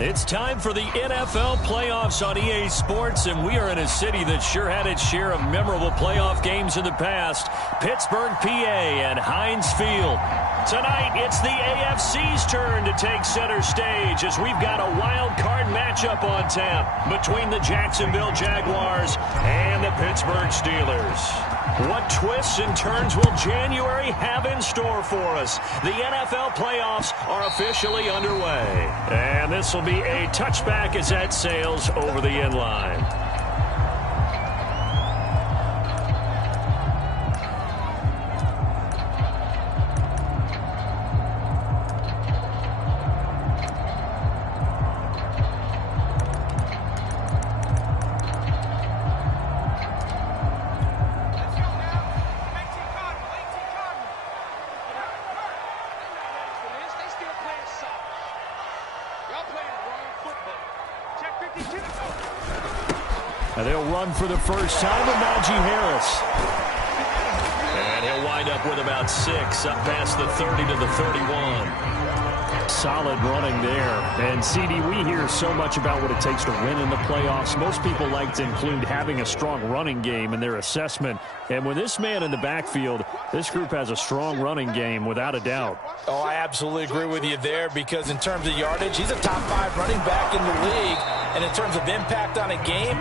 It's time for the NFL playoffs on EA Sports, and we are in a city that sure had its share of memorable playoff games in the past. Pittsburgh, PA, and Heinz Field. Tonight, it's the AFC's turn to take center stage as we've got a wild card matchup on tap between the Jacksonville Jaguars and the Pittsburgh Steelers. What twists and turns will January have in store for us? The NFL playoffs are officially underway. And this will be a touchback as that sails over the end line. And they'll run for the first time with Najee Harris. And he'll wind up with about 6 up past the 30 to the 31. Solid running there. And, CD, we hear so much about what it takes to win in the playoffs. Most people like to include having a strong running game in their assessment. And with this man in the backfield, this group has a strong running game without a doubt. Oh, I absolutely agree with you there because in terms of yardage, he's a top 5 running back in the league. And in terms of impact on a game,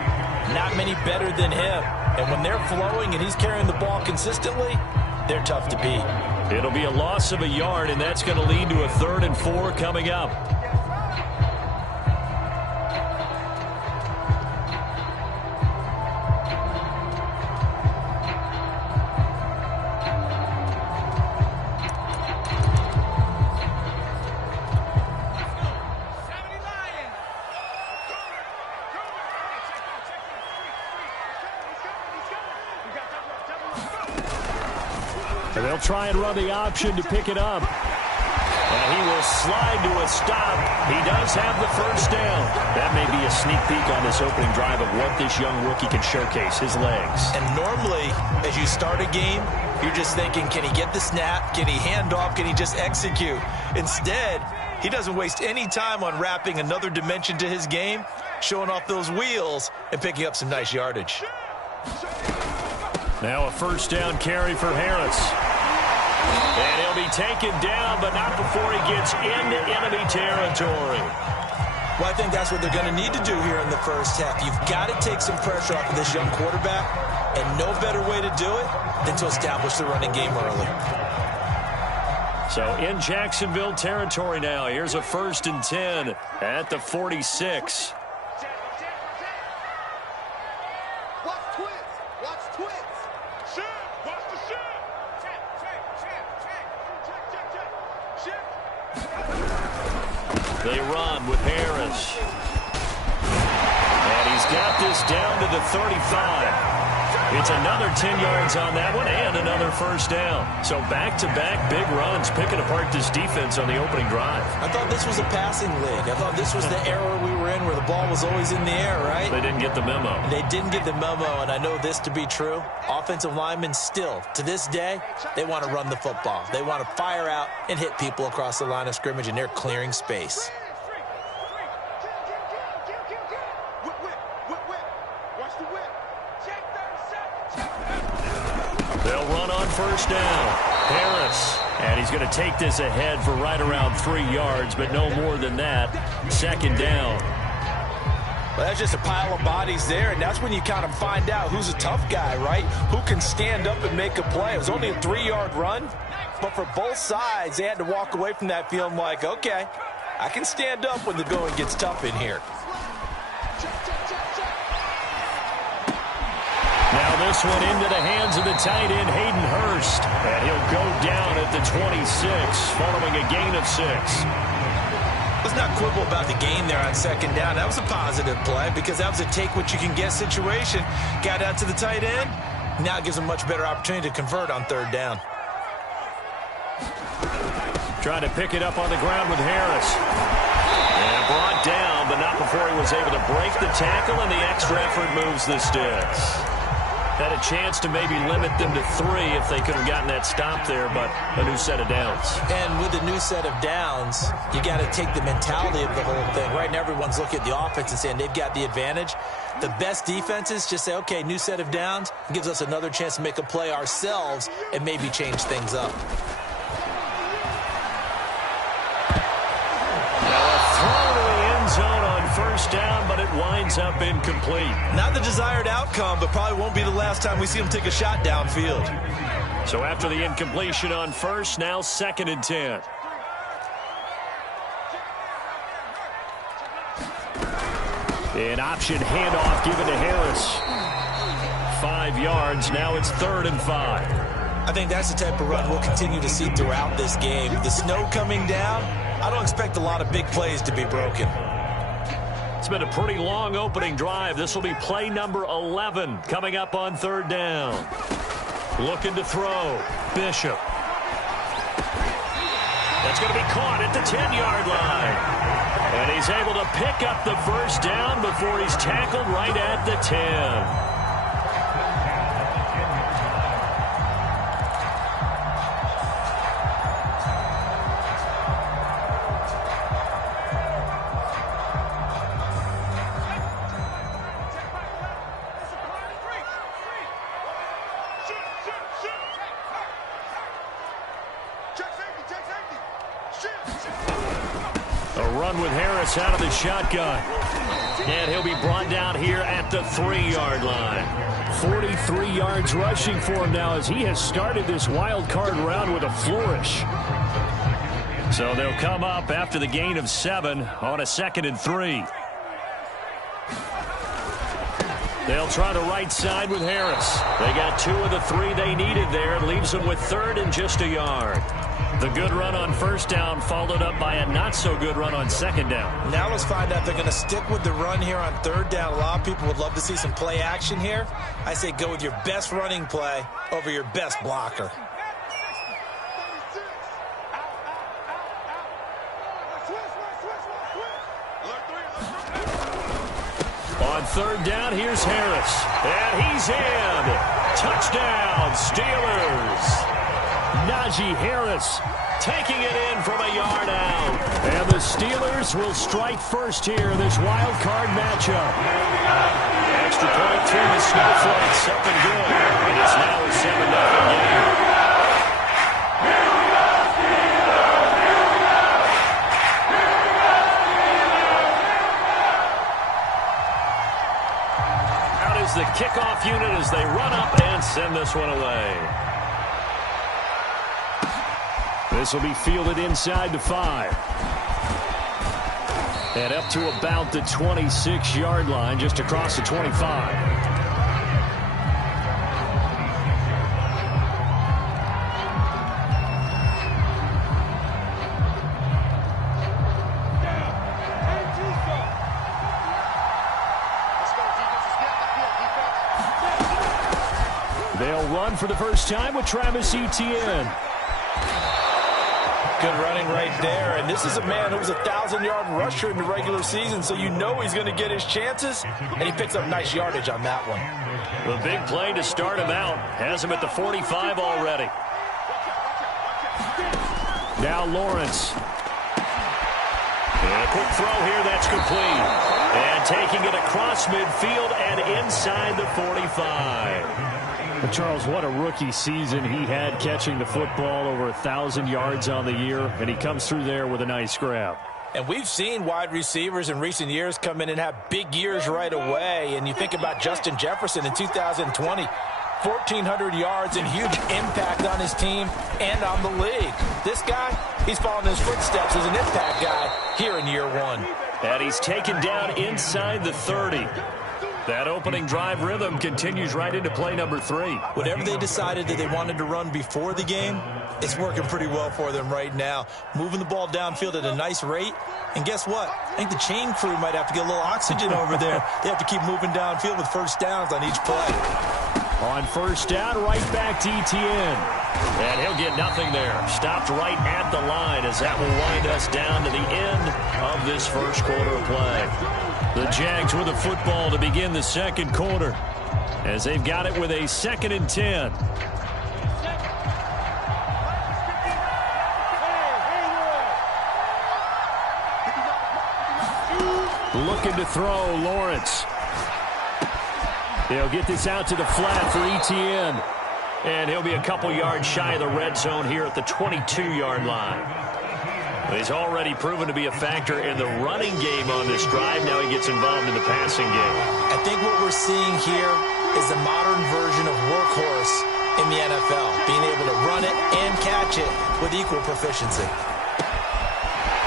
not many better than him. And when they're flowing and he's carrying the ball consistently, they're tough to beat. It'll be a loss of a yard, and that's going to lead to a 3rd and 4 coming up. And they'll try and run the option to pick it up. And he will slide to a stop. He does have the first down. That may be a sneak peek on this opening drive of what this young rookie can showcase, his legs. And normally, as you start a game, you're just thinking, can he get the snap? Can he hand off? Can he just execute? Instead, he doesn't waste any time on wrapping another dimension to his game, showing off those wheels, and picking up some nice yardage. Now a first down carry for Harris. And he'll be taken down, but not before he gets into enemy territory. Well, I think that's what they're going to need to do here in the first half. You've got to take some pressure off of this young quarterback, and no better way to do it than to establish the running game early. So in Jacksonville territory now, here's a 1st and 10 at the 46. They run with Harris. And he's got this down to the 35. It's another 10 yards on that one and another first down. So back-to-back big runs picking apart this defense on the opening drive. I thought this was a passing league. I thought this was the era we were in where the ball was always in the air, right? They didn't get the memo. They didn't get the memo, and I know this to be true. Offensive linemen still, to this day, they want to run the football. They want to fire out and hit people across the line of scrimmage, and they're clearing space. They'll run on first down. Harris. And he's going to take this ahead for right around 3 yards, but no more than that. 2nd down. Well, that's just a pile of bodies there, and that's when you kind of find out who's a tough guy, right? Who can stand up and make a play. It was only a 3-yard run, but for both sides, they had to walk away from that feeling like, okay, I can stand up when the going gets tough in here. Now this one into the hands of the tight end, Hayden Hurst. And he'll go down at the 26, following a gain of 6. Let's not quibble about the gain there on 2nd down. That was a positive play because that was a take-what-you-can-get situation. Got out to the tight end. Now it gives him a much better opportunity to convert on 3rd down. Trying to pick it up on the ground with Harris. And brought down, but not before he was able to break the tackle, and the extra effort moves the sticks. Had a chance to maybe limit them to 3 if they could have gotten that stop there, but a new set of downs. And with a new set of downs, you got to take the mentality of the whole thing. Right now, everyone's looking at the offense and saying they've got the advantage. The best defenses just say, okay, new set of downs. It gives us another chance to make a play ourselves and maybe change things up. Zone on first down, but it winds up incomplete. Not the desired outcome, but probably won't be the last time we see him take a shot downfield. So after the incompletion on first, now 2nd and 10. An option handoff given to Harris. 5 yards. Now it's 3rd and 5. I think that's the type of run we'll continue to see throughout this game. The snow coming down, I don't expect a lot of big plays to be broken. It's been a pretty long opening drive. This will be play number 11 coming up on 3rd down. Looking to throw. Bishop. That's going to be caught at the 10-yard line. And he's able to pick up the first down before he's tackled right at the 10. With Harris out of the shotgun. And he'll be brought down here at the 3-yard line. 43 yards rushing for him now as he has started this wild card round with a flourish. So they'll come up after the gain of 7 on a 2nd and 3. They'll try the right side with Harris. They got 2 of the 3 they needed there. Leaves them with 3rd and just a yard. The good run on first down followed up by a not-so-good run on 2nd down. Now let's find out if they're going to stick with the run here on 3rd down. A lot of people would love to see some play action here. I say go with your best running play over your best blocker. On 3rd down, here's Harris. And he's in. Touchdown, Steelers. Najee Harris taking it in from a yard out. And the Steelers will strike first here in this wild card matchup. Extra point through the Snowflakes. Up and good. And it's now a 7-0 game. Out is the kickoff unit as they run up and send this one away. This will be fielded inside the 5. And up to about the 26-yard line, just across the 25. They'll run for the first time with Travis Etienne. Good running right there. And this is a man who was a 1,000-yard rusher in the regular season, so you know he's going to get his chances, and he picks up nice yardage on that one. The big play to start him out. Has him at the 45 already. Now Lawrence. And a quick throw here, that's complete. And taking it across midfield and inside the 45. But Charles, what a rookie season he had catching the football, over 1,000 yards on the year, and he comes through there with a nice grab. And we've seen wide receivers in recent years come in and have big years right away. And you think about Justin Jefferson in 2020, 1,400 yards and huge impact on his team and on the league. This guy, he's following his footsteps as an impact guy here in year 1. And he's taken down inside the 30. That opening drive rhythm continues right into play number 3. Whatever they decided that they wanted to run before the game, it's working pretty well for them right now. Moving the ball downfield at a nice rate. And guess what? I think the chain crew might have to get a little oxygen over there. They have to keep moving downfield with first downs on each play. On first down, right back to Etienne. And he'll get nothing there. Stopped right at the line as that will wind us down to the end of this first quarter of play. The Jags with the football to begin the second quarter. as they've got it with a 2nd and 10. Looking to throw, Lawrence. They'll get this out to the flat for Etienne. And he'll be a couple yards shy of the red zone here at the 22-yard line. He's already proven to be a factor in the running game on this drive. Now he gets involved in the passing game. I think what we're seeing here is the modern version of workhorse in the NFL, being able to run it and catch it with equal proficiency.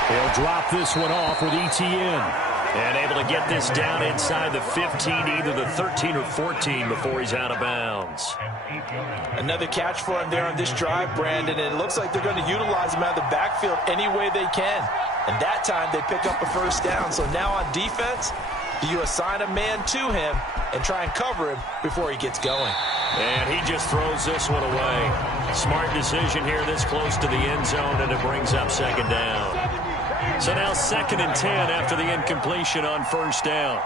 He'll drop this one off with Etienne. And able to get this down inside the 15, either the 13 or 14 before he's out of bounds. Another catch for him there on this drive, Brandon, and it looks like they're going to utilize him out of the backfield any way they can. And that time they pick up a first down. So now on defense, do you assign a man to him and try and cover him before he gets going? And he just throws this one away. Smart decision here this close to the end zone, and it brings up 2nd down. So now 2nd and 10 after the incompletion on 1st down.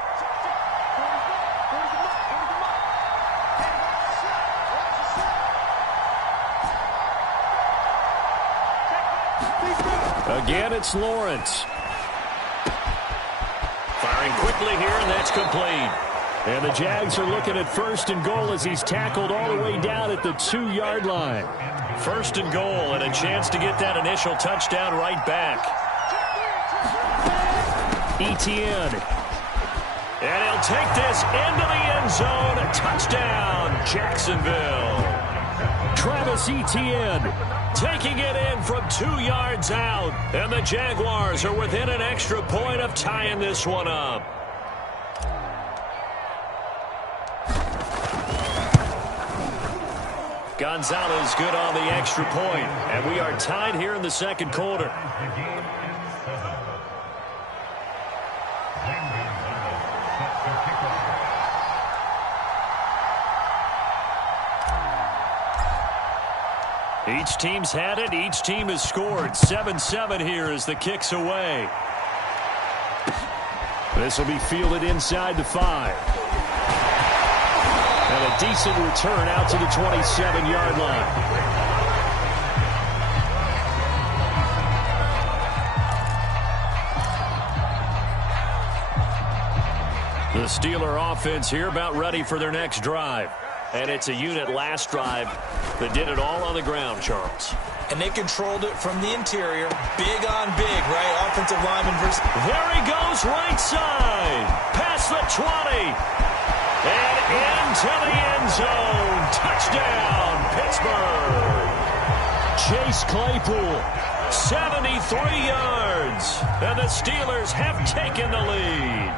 Again, it's Lawrence. Firing quickly here, and that's complete. And the Jags are looking at 1st and goal as he's tackled all the way down at the 2-yard line. 1st and goal, and a chance to get that initial touchdown right back. Etienne. And he'll take this into the end zone. A touchdown, Jacksonville. Travis Etienne taking it in from 2 yards out. And the Jaguars are within an extra point of tying this one up. Gonzalez good on the extra point. And we are tied here in the 2nd quarter. Each team's had it. Each team has scored. 7-7 here as the kick's away. This will be fielded inside the 5. And a decent return out to the 27-yard line. The Steeler offense here about ready for their next drive. And it's a unit last drive that did it all on the ground, Charles. And they controlled it from the interior. Big on big, right? Offensive lineman versus... There he goes, right side. Past the 20. And into the end zone. Touchdown, Pittsburgh. Chase Claypool, 73 yards. And the Steelers have taken the lead.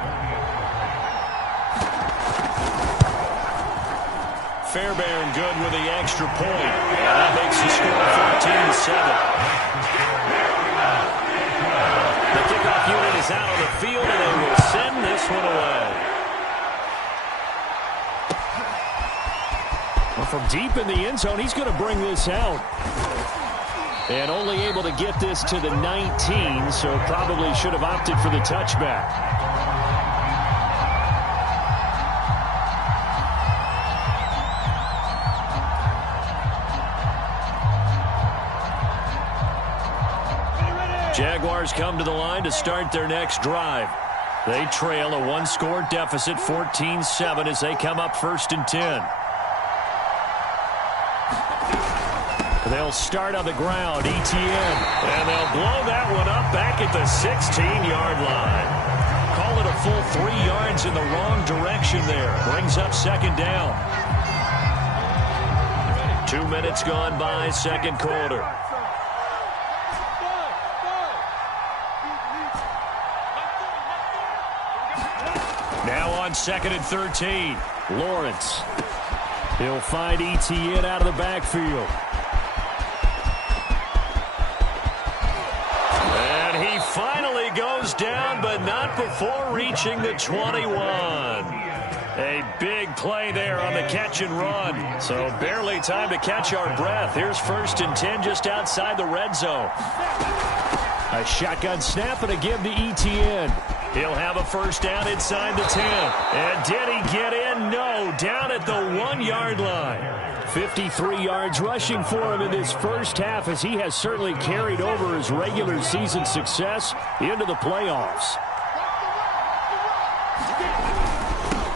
Fairbairn good with the extra point. And that makes the score 14-7. The kickoff unit is out on the field, and they will send this one away. Well, from deep in the end zone, he's going to bring this out. And only able to get this to the 19, so probably should have opted for the touchback. Jaguars come to the line to start their next drive. They trail a 1-score deficit, 14-7, as they come up 1st and 10. They'll start on the ground, Etienne. And they'll blow that one up back at the 16-yard line. Call it a full 3 yards in the wrong direction there. Brings up 2nd down. 2 minutes gone by, 2nd quarter. Now on 2nd and 13. Lawrence. He'll find Etienne out of the backfield. And he finally goes down, but not before reaching the 21. A big play there on the catch and run. So barely time to catch our breath. Here's 1st and 10 just outside the red zone. A shotgun snap and a give to Etienne. He'll have a first down inside the 10. And did he get in? No, down at the 1-yard line. 53 yards rushing for him in this first half, as he has certainly carried over his regular season success into the playoffs.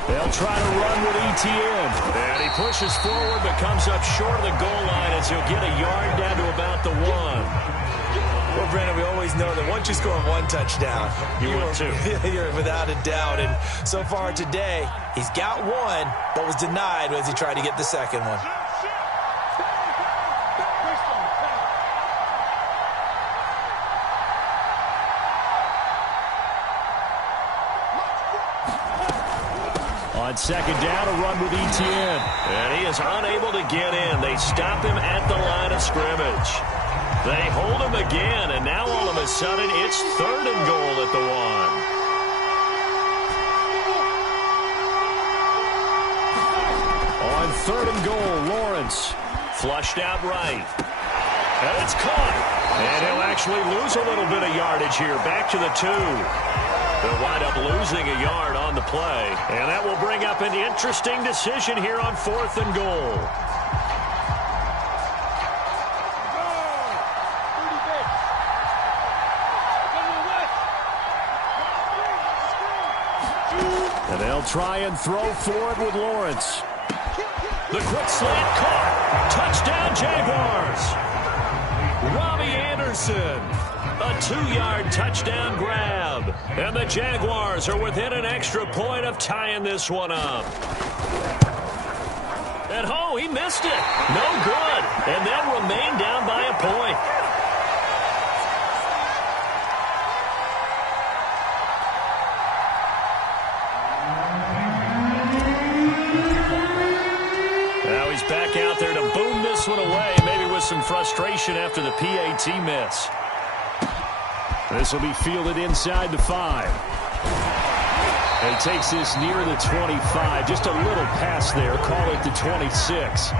They'll try to run with Etienne. And he pushes forward but comes up short of the goal line as he'll get a yard down to about the 1. Well, Brandon, we always know that once you score one touchdown, you're without a doubt. And so far today, he's got one, but was denied as he tried to get the second one. On second down, a run with Etienne. And he is unable to get in. They stop him at the line of scrimmage. They hold him again, and now all of a sudden it's 3rd and goal at the 1. On 3rd and goal, Lawrence flushed out right. And it's caught. And he'll actually lose a little bit of yardage here. Back to the 2. They'll wind up losing a yard on the play. And that will bring up an interesting decision here on 4th and goal. And they'll try and throw for it with Lawrence. The quick slant caught. Touchdown, Jaguars. Robbie Anderson. A 2-yard touchdown grab. And the Jaguars are within an extra point of tying this one up. And he missed it. No good. And they'll remain down by a point. Back out there to boom this one away, maybe with some frustration after the PAT miss. This will be fielded inside the 5. And he takes this near the 25. Just a little pass there. Call it the 26.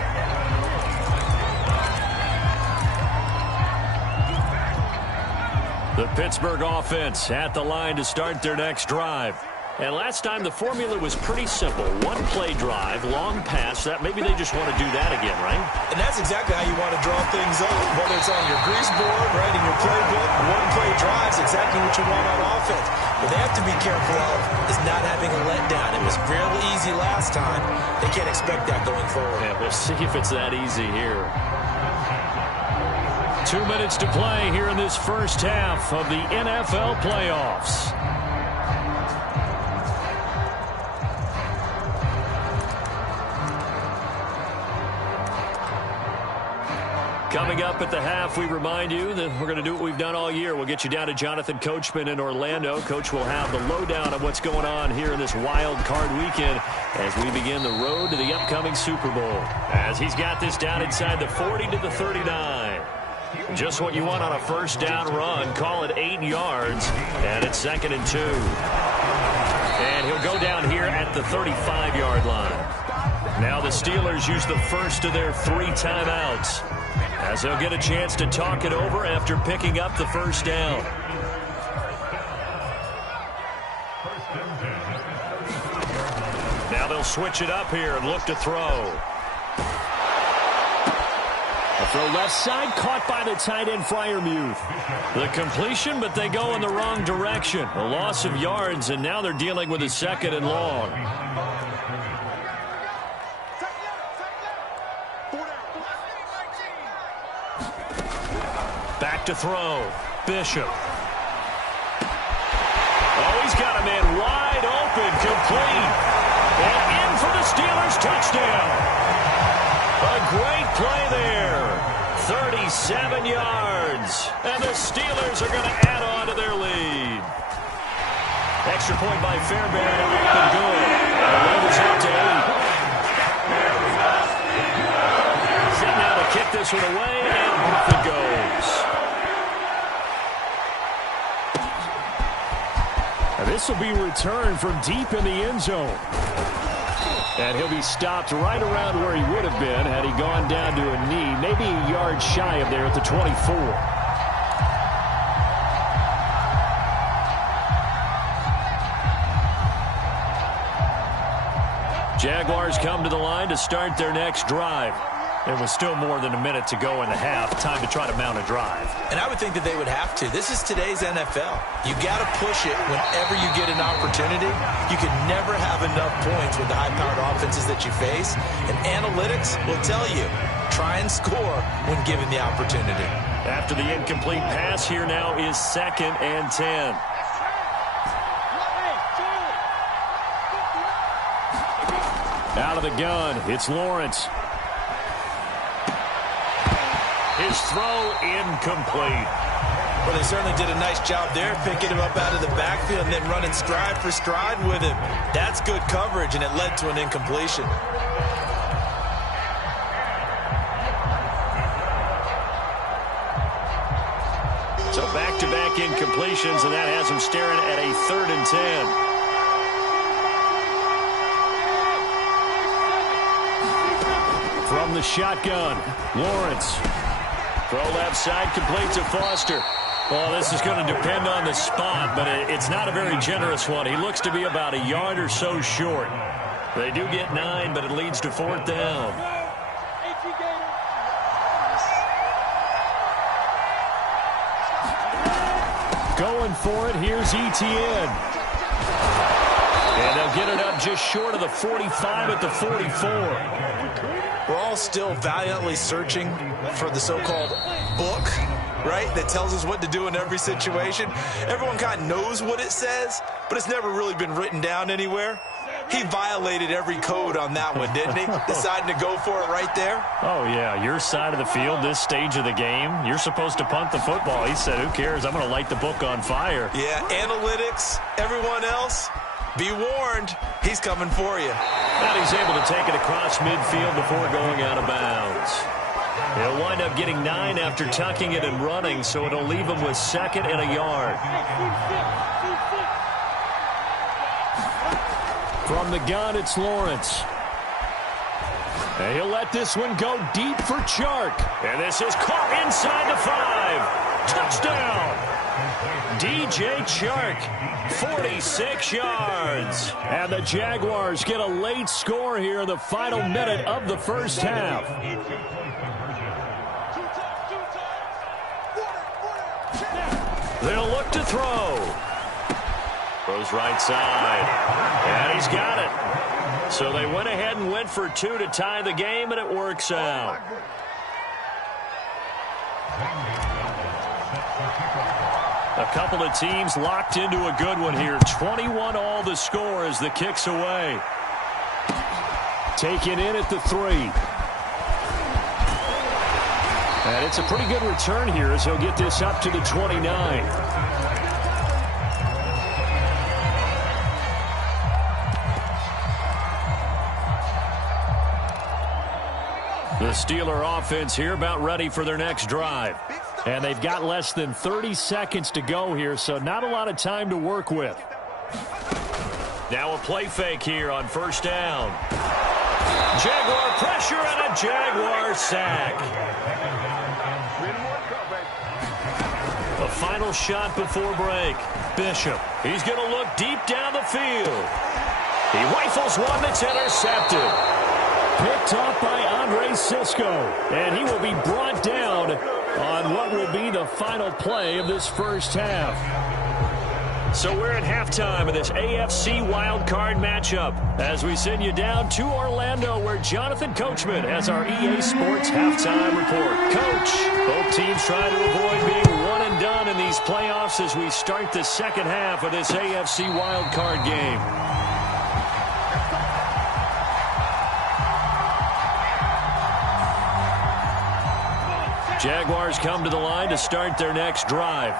The Pittsburgh offense at the line to start their next drive. And last time the formula was pretty simple. One play drive, long pass. That maybe they just want to do that again, right? And that's exactly how you want to draw things up. Whether it's on your grease board, right, in your playbook, one play drives, exactly what you want on offense. What they have to be careful of is not having a letdown. It was fairly easy last time. They can't expect that going forward. Yeah, we'll see if it's that easy here. 2 minutes to play here in this first half of the NFL playoffs. Coming up at the half, we remind you that we're going to do what we've done all year. We'll get you down to Jonathan Coachman in Orlando. Coach will have the lowdown of what's going on here in this wild card weekend as we begin the road to the upcoming Super Bowl. As he's got this down inside the 40 to the 39. Just what you want on a first down run. Call it 8 yards, and it's 2nd and 2. And he'll go down here at the 35-yard line. Now the Steelers use the first of their 3 timeouts, as they'll get a chance to talk it over after picking up the first down. Now they'll switch it up here and look to throw. A throw left side, caught by the tight end Freiermuth. The completion, but they go in the wrong direction. A loss of yards, and now they're dealing with a 2nd and long. Back to throw. Bishop. Oh, he's got a man wide open, complete. And in for the Steelers touchdown. A great play there. 37 yards. And the Steelers are going to add on to their lead. Extra point by Fairbairn, up and good. The lead is up to 8. Set now to kick this one away, and off it goes. This will be returned from deep in the end zone. And he'll be stopped right around where he would have been had he gone down to a knee, maybe a yard shy of there at the 24. Jaguars come to the line to start their next drive. There was still more than a minute to go in the half. Time to try to mount a drive. And I would think that they would have to. This is today's NFL. You got to push it whenever you get an opportunity. You can never have enough points with the high-powered offenses that you face. And analytics will tell you, try and score when given the opportunity. After the incomplete pass, here now is 2nd and 10. Out of the gun, it's Lawrence. His throw incomplete. Well, they certainly did a nice job there, picking him up out of the backfield and then running stride for stride with him. That's good coverage, and it led to an incompletion. So back-to-back incompletions, and that has him staring at a 3rd and 10. From the shotgun, Lawrence. Throw left side, complete to Foster. Well, this is going to depend on the spot, but it's not a very generous one. He looks to be about a yard or so short. They do get 9, but it leads to 4th down. Going for it, here's Etienne. And they'll get it up just short of the 45 at the 44. We're all still valiantly searching for the so-called book, right, that tells us what to do in every situation. Everyone kind of knows what it says, but it's never really been written down anywhere. He violated every code on that one, didn't he? Deciding to go for it right there. Oh, yeah, your side of the field, this stage of the game, you're supposed to punt the football. He said, who cares? I'm going to light the book on fire. Yeah, analytics, everyone else, be warned, he's coming for you. And he's able to take it across midfield before going out of bounds. He'll wind up getting 9 after tucking it and running, so it'll leave him with 2nd and a yard. From the gun, it's Lawrence. And he'll let this one go deep for Chark. And this is caught inside the 5. Touchdown! DJ Chark, 46 yards. And the Jaguars get a late score here in the final minute of the first half. They'll look to throw. Throws right side. And he's got it. So they went ahead and went for 2 to tie the game, and it works out. A couple of teams locked into a good one here. 21 all the score as the kick's away. Taken in at the 3. And it's a pretty good return here as he'll get this up to the 29. The Steeler offense here about ready for their next drive. And they've got less than 30 seconds to go here, so not a lot of time to work with. Now a play fake here on 1st down. Jaguar pressure and a Jaguar sack. A final shot before break. Bishop, he's going to look deep down the field. He rifles one that's intercepted. Picked off by Andre Cisco, and he will be brought down on what will be the final play of this first half. So we're at halftime of this AFC wildcard matchup as we send you down to Orlando where Jonathan Coachman has our EA Sports halftime report. Coach, both teams trying to avoid being one and done in these playoffs as we start the second half of this AFC wildcard game. Jaguars come to the line to start their next drive.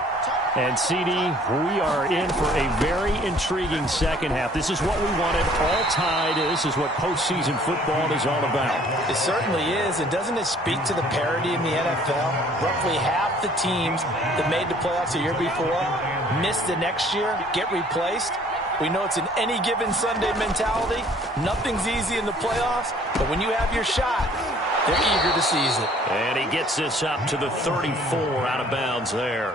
And, CD, we are in for a very intriguing second half. This is what we wanted, all tied. This is what postseason football is all about. It certainly is. And doesn't it speak to the parity in the NFL? Roughly half the teams that made the playoffs a year before missed the next year, get replaced. We know it's an any given Sunday mentality. Nothing's easy in the playoffs, but when you have your shot, They're eager to seize it. And he gets this up to the 34 out of bounds there.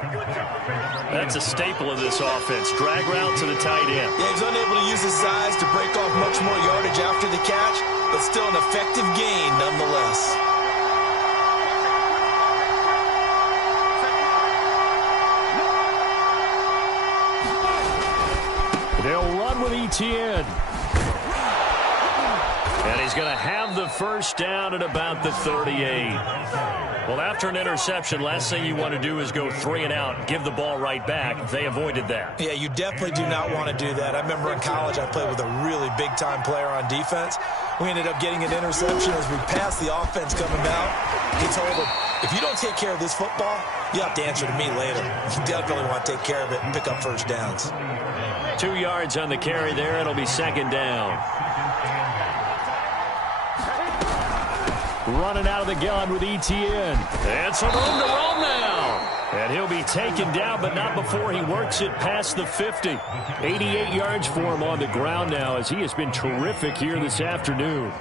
That's a staple of this offense. Drag route to the tight end. Yeah, he's unable to use his size to break off much more yardage after the catch, but still an effective gain nonetheless. They'll run with Etienne. And he's going to have the first down at about the 38. Well, after an interception, last thing you want to do is go 3 and out, give the ball right back. They avoided that. Yeah, you definitely do not want to do that. I remember in college I played with a really big-time player on defense. We ended up getting an interception as we passed the offense coming out. He told him, if you don't take care of this football, you have to answer to me later. You definitely want to take care of it and pick up first downs. 2 yards on the carry there. It'll be second down. Running out of the gun with Etienne. And some room to roam now. And he'll be taken down, but not before he works it past the 50. 88 yards for him on the ground now as he has been terrific here this afternoon.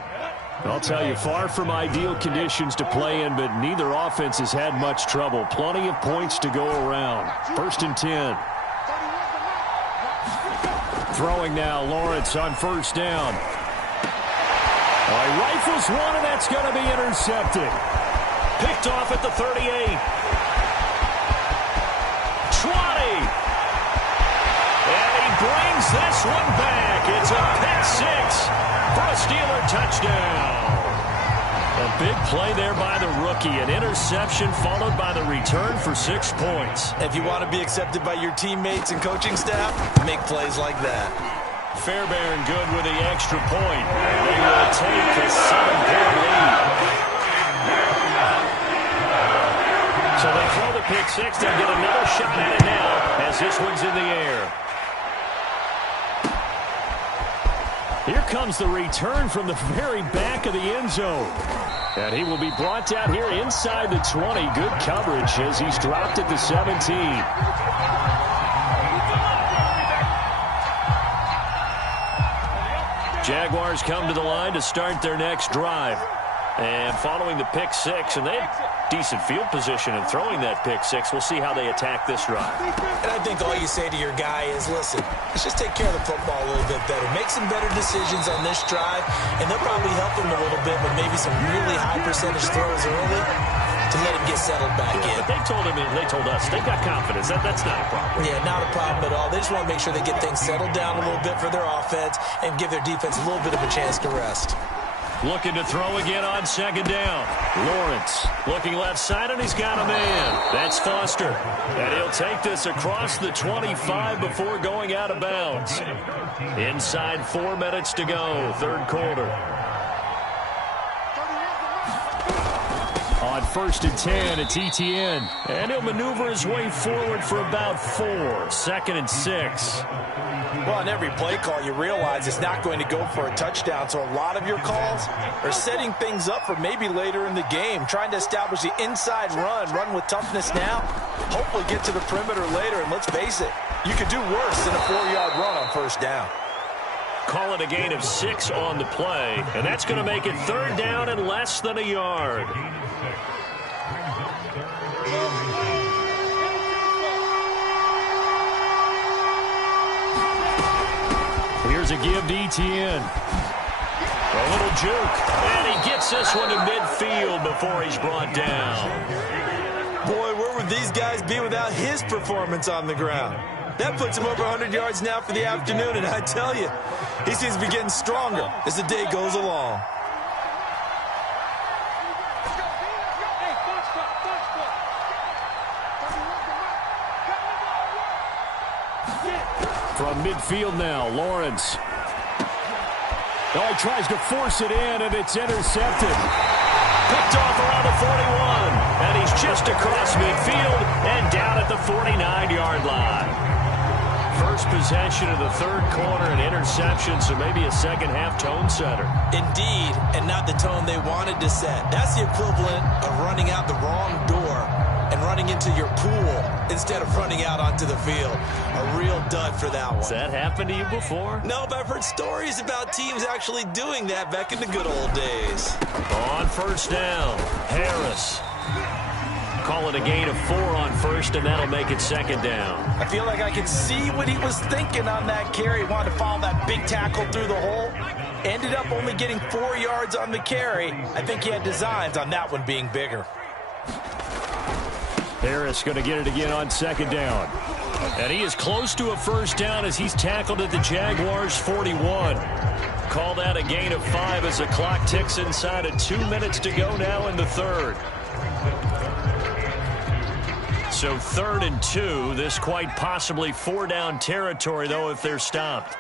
I'll tell you, far from ideal conditions to play in, but neither offense has had much trouble. Plenty of points to go around. 1st and 10. Throwing now, Lawrence on first down. He rifles one, and that's going to be intercepted. Picked off at the 38. 20. And he brings this one back. It's a pick 6 for a Steeler touchdown. A big play there by the rookie. An interception followed by the return for 6 points. If you want to be accepted by your teammates and coaching staff, make plays like that. Fairbairn good with the extra point. And they will take the 7-point lead. So they throw the pick 6. They'll get another shot at it now as this one's in the air. Here comes the return from the very back of the end zone. And he will be brought down here inside the 20. Good coverage as he's dropped at the 17. Jaguars come to the line to start their next drive. And following the pick 6, and they had decent field position in throwing that pick 6. We'll see how they attack this drive. And I think all you say to your guy is, listen, let's just take care of the football a little bit better. Make some better decisions on this drive, and they'll probably help him a little bit with maybe some really high percentage throws early to let him get settled back in. But they told us, they've got confidence. That's not a problem. Yeah, not a problem at all. They just want to make sure they get things settled down a little bit for their offense and give their defense a little bit of a chance to rest. Looking to throw again on second down. Lawrence looking left side, and he's got a man. That's Foster. And he'll take this across the 25 before going out of bounds. Inside 4 minutes to go, third quarter. On 1st and 10, it's Etienne. And he'll maneuver his way forward for about 4. 2nd and 6. Well, on every play call, you realize it's not going to go for a touchdown. So a lot of your calls are setting things up for maybe later in the game, trying to establish the inside run with toughness now, hopefully get to the perimeter later. And let's face it, you could do worse than a 4-yard run on first down. Call it a gain of 6 on the play, and that's going to make it third down and less than a yard. Here's a give to Etienne. A little juke, and he gets this one to midfield before he's brought down. Boy, where would these guys be without his performance on the ground? That puts him over 100 yards now for the afternoon, and I tell you, he seems to be getting stronger as the day goes along. From midfield now, Lawrence. Oh, he tries to force it in, and it's intercepted. Picked off around the 41, and he's just across midfield and down at the 49-yard line. First possession of the third quarter, an interception, so maybe a second-half tone setter. Indeed, and not the tone they wanted to set. That's the equivalent of running out the wrong door and running into your pool instead of running out onto the field. A real dud for that one. Has that happened to you before? No, but I've heard stories about teams actually doing that back in the good old days. On first down. Harris. Call it a gain of 4 on first, and that'll make it second down. I feel like I can see what he was thinking on that carry. He wanted to follow that big tackle through the hole. Ended up only getting 4 yards on the carry. I think he had designs on that one being bigger. Harris going to get it again on second down. And he is close to a first down as he's tackled at the Jaguars' 41. Call that a gain of 5 as the clock ticks inside of 2 minutes to go now in the third. So 3rd and 2. This quite possibly 4-down territory, though, if they're stopped.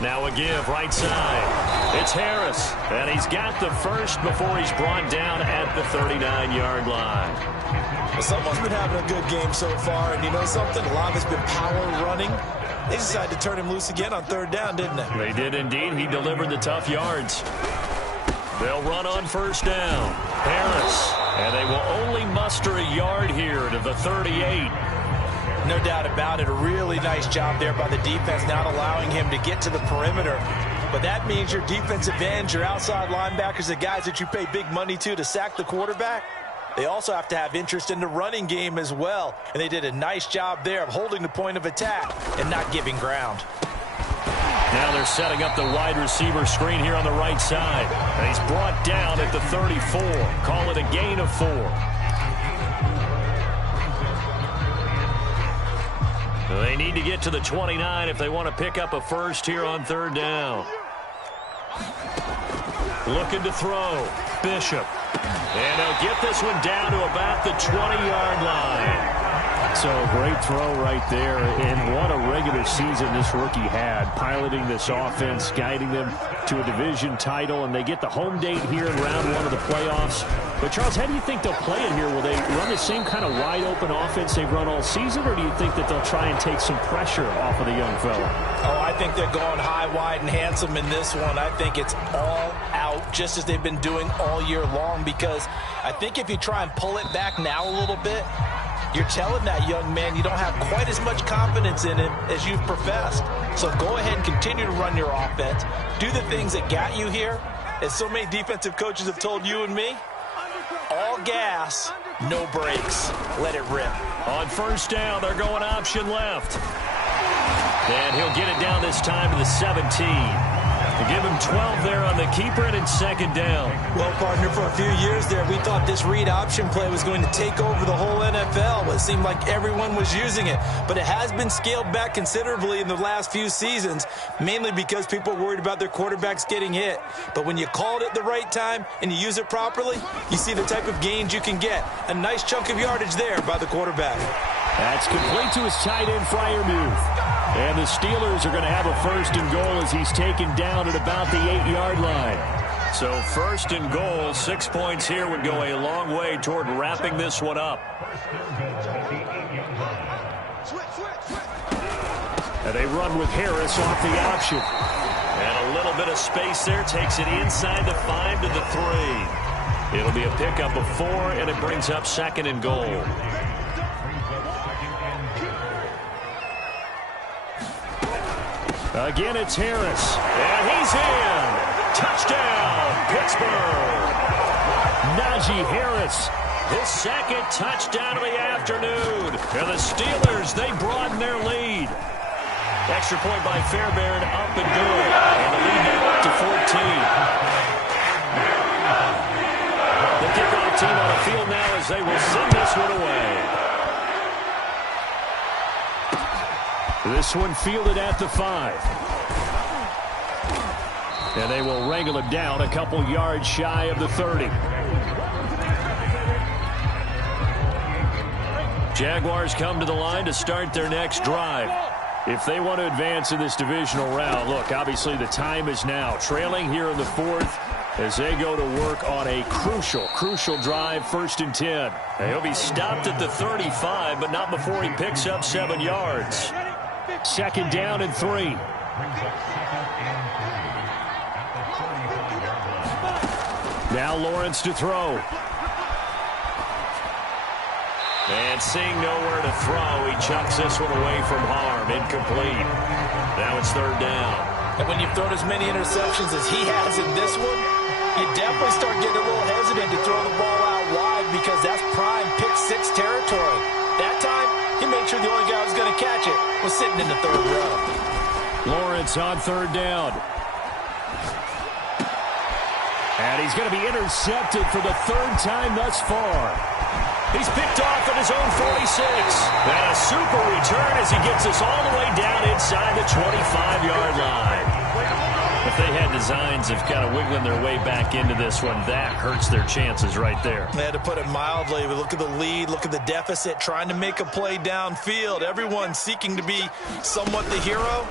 Now a give right side. It's Harris, and he's got the first before he's brought down at the 39-yard line. Well, someone's been having a good game so far, and you know something? A lot of it's been power running. They decided to turn him loose again on 3rd down, didn't they? They did indeed. He delivered the tough yards. They'll run on first down. Harris, and they will only muster a yard here to the 38. No doubt about it. A really nice job there by the defense, not allowing him to get to the perimeter. But that means your defensive ends, your outside linebackers, the guys that you pay big money to sack the quarterback, they also have to have interest in the running game as well. And they did a nice job there of holding the point of attack and not giving ground. Now they're setting up the wide receiver screen here on the right side. And he's brought down at the 34. Call it a gain of 4. They need to get to the 29 if they want to pick up a first here on 3rd down. Looking to throw. Bishop. And he'll get this one down to about the 20-yard line. So a great throw right there, and what a regular season this rookie had, piloting this offense, guiding them to a division title, and they get the home date here in round 1 of the playoffs. But, Charles, how do you think they'll play it here? Will they run the same kind of wide-open offense they've run all season, or do you think that they'll try and take some pressure off of the young fella? Oh, I think they're going high, wide, and handsome in this one. I think it's all out, just as they've been doing all year long, because I think if you try and pull it back now a little bit, you're telling that young man you don't have quite as much confidence in him as you've professed. So go ahead and continue to run your offense. Do the things that got you here. As so many defensive coaches have told you and me, all gas, no brakes. Let it rip. On first down, they're going option left. And he'll get it down this time to the 17. To give him 12 there on the keeper, and it's 2nd down. Well, partner, for a few years there, we thought this read option play was going to take over the whole NFL. It seemed like everyone was using it. But it has been scaled back considerably in the last few seasons, mainly because people are worried about their quarterbacks getting hit. But when you call it at the right time and you use it properly, you see the type of gains you can get. A nice chunk of yardage there by the quarterback. That's complete to his tight end, Freiermuth. And the Steelers are going to have a 1st and goal as he's taken down at about the 8-yard line. So 1st and goal, 6 points here would go a long way toward wrapping this one up. And they run with Harris off the option. And a little bit of space there, takes it inside the 5 to the 3. It'll be a pickup of 4, and it brings up 2nd and goal. Again, it's Harris, and he's in. Touchdown, Pittsburgh. Najee Harris, his 2nd touchdown of the afternoon. And the Steelers, they broaden their lead. Extra point by Fairbairn, up and good. And the lead now up to 14. The kickoff team on the field now as they will send this one away. This one fielded at the 5. And they will wrangle him down a couple yards shy of the 30. Jaguars come to the line to start their next drive. If they want to advance in this divisional round, look, obviously the time is now. Trailing here in the 4th as they go to work on a crucial drive, 1st and 10. And he'll be stopped at the 35, but not before he picks up 7 yards. 2nd down and 3. Now Lawrence to throw. And seeing nowhere to throw, he chucks this one away from harm. Incomplete. Now it's it's third down. And when you've thrown as many interceptions as he has in this one, you definitely start getting a little hesitant to throw the ball out wide because that's prime pick-6 territory. That time, he made sure the only guy who was going to catch it was sitting in the third row. Lawrence on third down. And he's going to be intercepted for the third time thus far. He's picked off at his own 46. And a super return as he gets us all the way down inside the 25-yard line. If they had designs of kind of wiggling their way back into this one, that hurts their chances right there. They had to put it mildly, but look at the lead, look at the deficit, trying to make a play downfield. Everyone seeking to be somewhat the hero.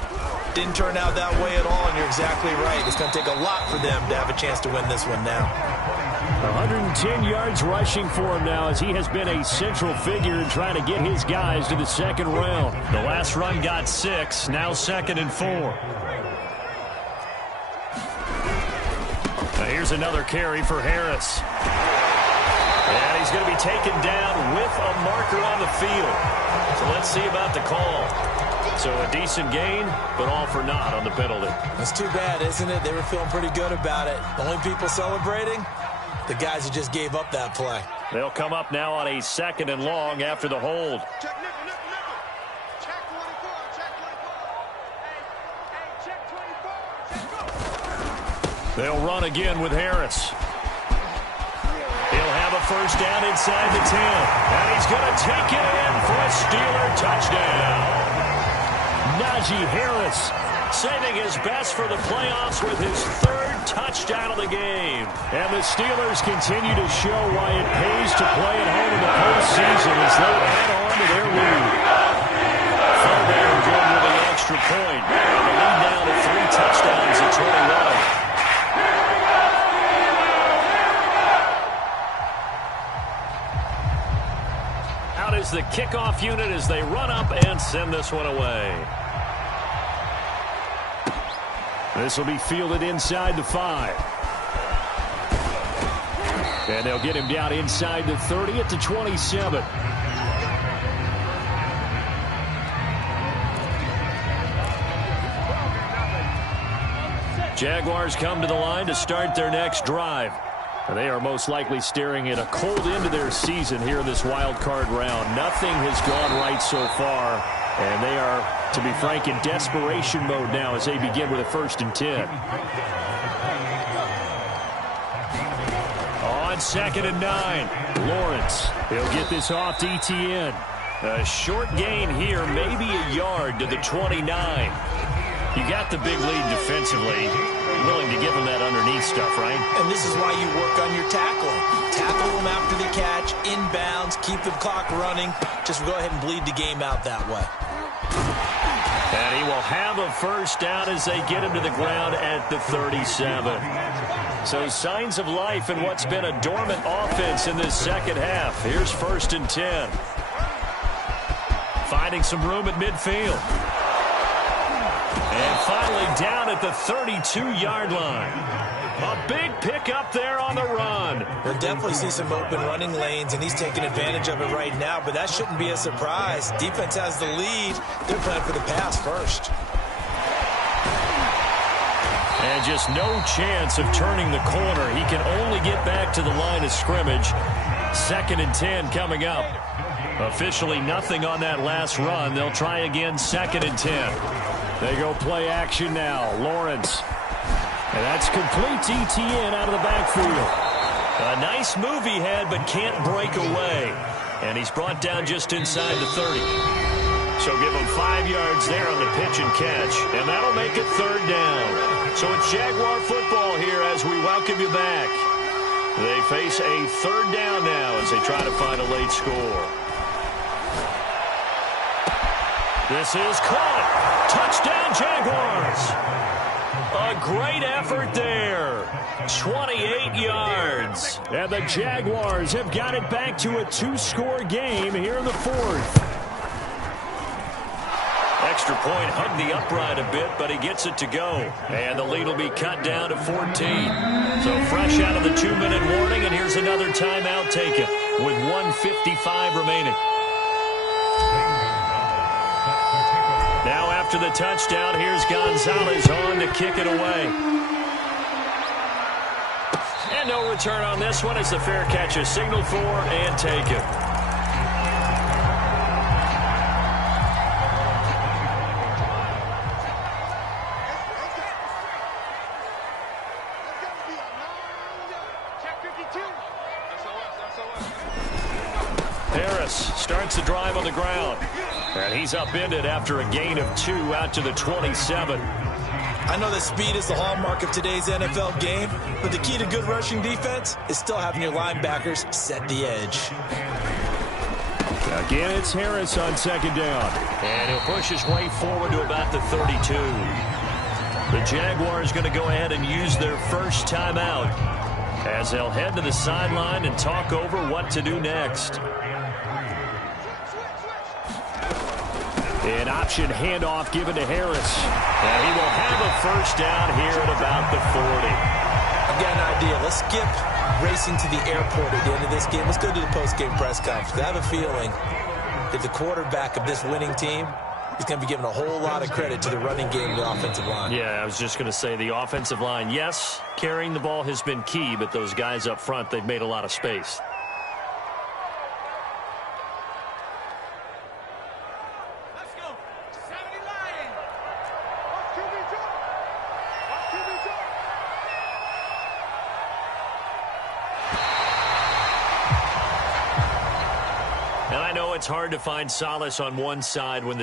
Didn't turn out that way at all, and you're exactly right. It's going to take a lot for them to have a chance to win this one now. 110 yards rushing for him now as he has been a central figure in trying to get his guys to the second round. The last run got 6, now 2nd and 4. Now here's another carry for Harris. And he's going to be taken down with a marker on the field. So let's see about the call. So a decent gain, but all for naught on the penalty. That's too bad, isn't it? They were feeling pretty good about it. The only people celebrating, the guys who just gave up that play. They'll come up now on a 2nd and long after the hold. Check 24, check 24. They'll run again with Harris. He'll have a first down inside the 10. And he's going to take it in for a Steeler touchdown. Najee Harris saving his best for the playoffs with his 3rd touchdown of the game. And the Steelers continue to show why it pays to play at home in the postseason as they add on to their lead. Third down good with the extra point. And the lead down to 3 touchdowns at 21. Out is the kickoff unit as they run up and send this one away. This will be fielded inside the 5. And they'll get him down inside the 30 at the 27. Jaguars come to the line to start their next drive. And they are most likely staring at a cold end to their season here in this wild card round. Nothing has gone right so far. And they are, to be frank, in desperation mode now as they begin with a 1st and 10. On 2nd and 9, Lawrence. He'll get this off to Etienne. A short gain here, maybe a yard to the 29. You got the big lead defensively. Willing to give them that underneath stuff, right? And this is why you work on your tackling. Tackle them after the catch, inbounds, keep the clock running. Just go ahead and bleed the game out that way. And he will have a first down as they get him to the ground at the 37. So signs of life in what's been a dormant offense in this second half. Here's 1st and 10. Finding some room at midfield. And finally down at the 32-yard line. A big pickup there on the run. We'll definitely see some open running lanes, and he's taking advantage of it right now, but that shouldn't be a surprise. Defense has the lead. They're playing for the pass first. And just no chance of turning the corner. He can only get back to the line of scrimmage. 2nd and 10 coming up. Officially nothing on that last run. They'll try again 2nd and 10. They go play action now. Lawrence. And that's complete to Etienne out of the backfield. A nice move he had, but can't break away. And he's brought down just inside the 30. So give him 5 yards there on the pitch and catch. And that'll make it 3rd down. So it's Jaguar football here as we welcome you back. They face a 3rd down now as they try to find a late score. This is caught. Touchdown, Jaguars. A great effort there. 28 yards. And the Jaguars have got it back to a 2-score game here in the 4th. Extra point hugged the upright a bit, but he gets it to go. And the lead will be cut down to 14. So fresh out of the 2-minute warning, and here's another timeout taken with 1:55 remaining. Now after the touchdown, here's Gonzalez on to kick it away. And no return on this one as the fair catch is signaled for and taken. Harris starts the drive on the ground. And he's upended after a gain of 2 out to the 27. I know that speed is the hallmark of today's NFL game, but the key to good rushing defense is still having your linebackers set the edge. Again, it's Harris on second down. And he'll push his way forward to about the 32. The Jaguars going to go ahead and use their first timeout as they'll head to the sideline and talk over what to do next. An option handoff given to Harris. And he will have a first down here at about the 40. I've got an idea. Let's skip racing to the airport at the end of this game. Let's go to the post-game press conference. I have a feeling that the quarterback of this winning team is going to be giving a whole lot of credit to the running game of the offensive line. Yeah, I was just going to say the offensive line, yes, carrying the ball has been key, but those guys up front, they've made a lot of space. It's hard to find solace on one side when the